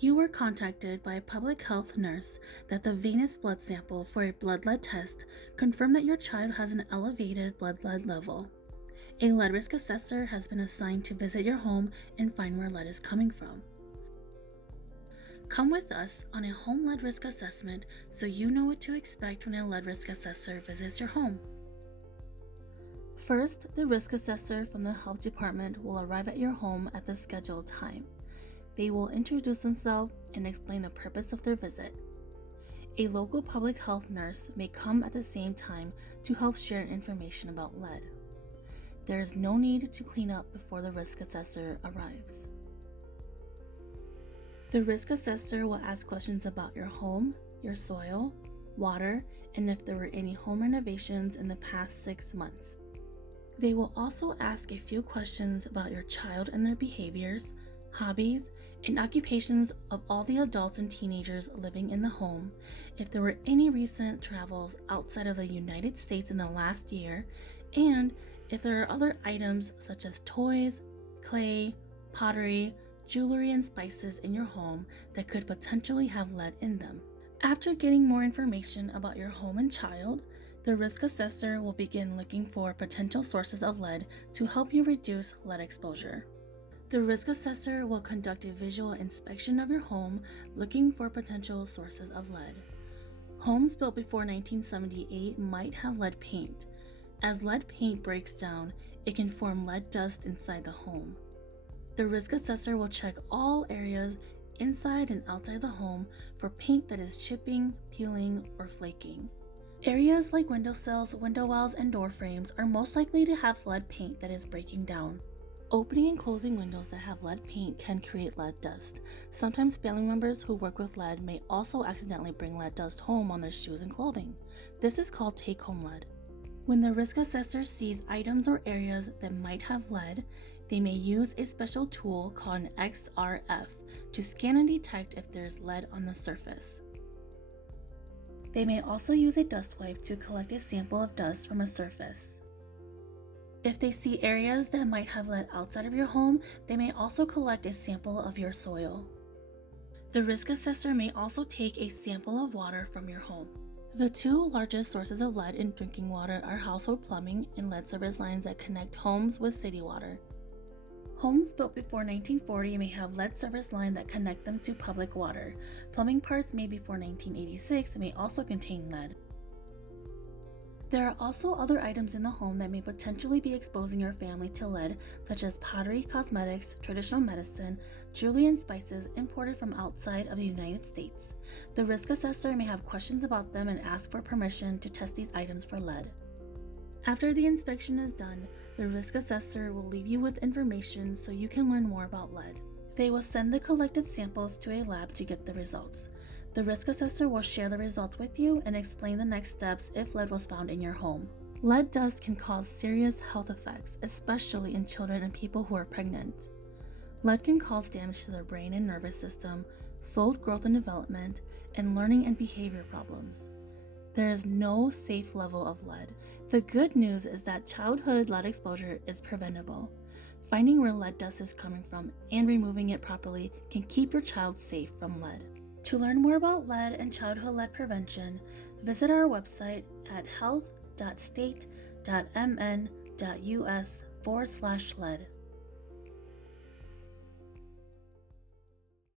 You were contacted by a public health nurse that the venous blood sample for a blood lead test confirmed that your child has an elevated blood lead level. A lead risk assessor has been assigned to visit your home and find where lead is coming from. Come with us on a home lead risk assessment so you know what to expect when a lead risk assessor visits your home. First, the risk assessor from the health department will arrive at your home at the scheduled time. They will introduce themselves and explain the purpose of their visit. A local public health nurse may come at the same time to help share information about lead. There is no need to clean up before the risk assessor arrives. The risk assessor will ask questions about your home, your soil, water, and if there were any home renovations in the past 6 months. They will also ask a few questions about your child and their behaviors, hobbies, and occupations of all the adults and teenagers living in the home, if there were any recent travels outside of the United States in the last year, and if there are other items such as toys, clay, pottery, jewelry, and spices in your home that could potentially have lead in them. After getting more information about your home and child, the risk assessor will begin looking for potential sources of lead to help you reduce lead exposure. The risk assessor will conduct a visual inspection of your home looking for potential sources of lead. Homes built before 1978 might have lead paint. As lead paint breaks down, it can form lead dust inside the home. The risk assessor will check all areas inside and outside the home for paint that is chipping, peeling, or flaking. Areas like windowsills, window wells, and door frames are most likely to have lead paint that is breaking down. Opening and closing windows that have lead paint can create lead dust. Sometimes family members who work with lead may also accidentally bring lead dust home on their shoes and clothing. This is called take-home lead. When the risk assessor sees items or areas that might have lead, they may use a special tool called an XRF to scan and detect if there's lead on the surface. They may also use a dust wipe to collect a sample of dust from a surface. If they see areas that might have lead outside of your home, they may also collect a sample of your soil. The risk assessor may also take a sample of water from your home. The two largest sources of lead in drinking water are household plumbing and lead service lines that connect homes with city water. Homes built before 1940 may have lead service lines that connect them to public water. Plumbing parts made before 1986 may also contain lead. There are also other items in the home that may potentially be exposing your family to lead, such as pottery, cosmetics, traditional medicine, jewelry, and spices imported from outside of the United States. The risk assessor may have questions about them and ask for permission to test these items for lead. After the inspection is done, the risk assessor will leave you with information so you can learn more about lead. They will send the collected samples to a lab to get the results. The risk assessor will share the results with you and explain the next steps if lead was found in your home. Lead dust can cause serious health effects, especially in children and people who are pregnant. Lead can cause damage to their brain and nervous system, slowed growth and development, and learning and behavior problems. There is no safe level of lead. The good news is that childhood lead exposure is preventable. Finding where lead dust is coming from and removing it properly can keep your child safe from lead. To learn more about lead and childhood lead prevention, visit our website at health.state.mn.us/lead.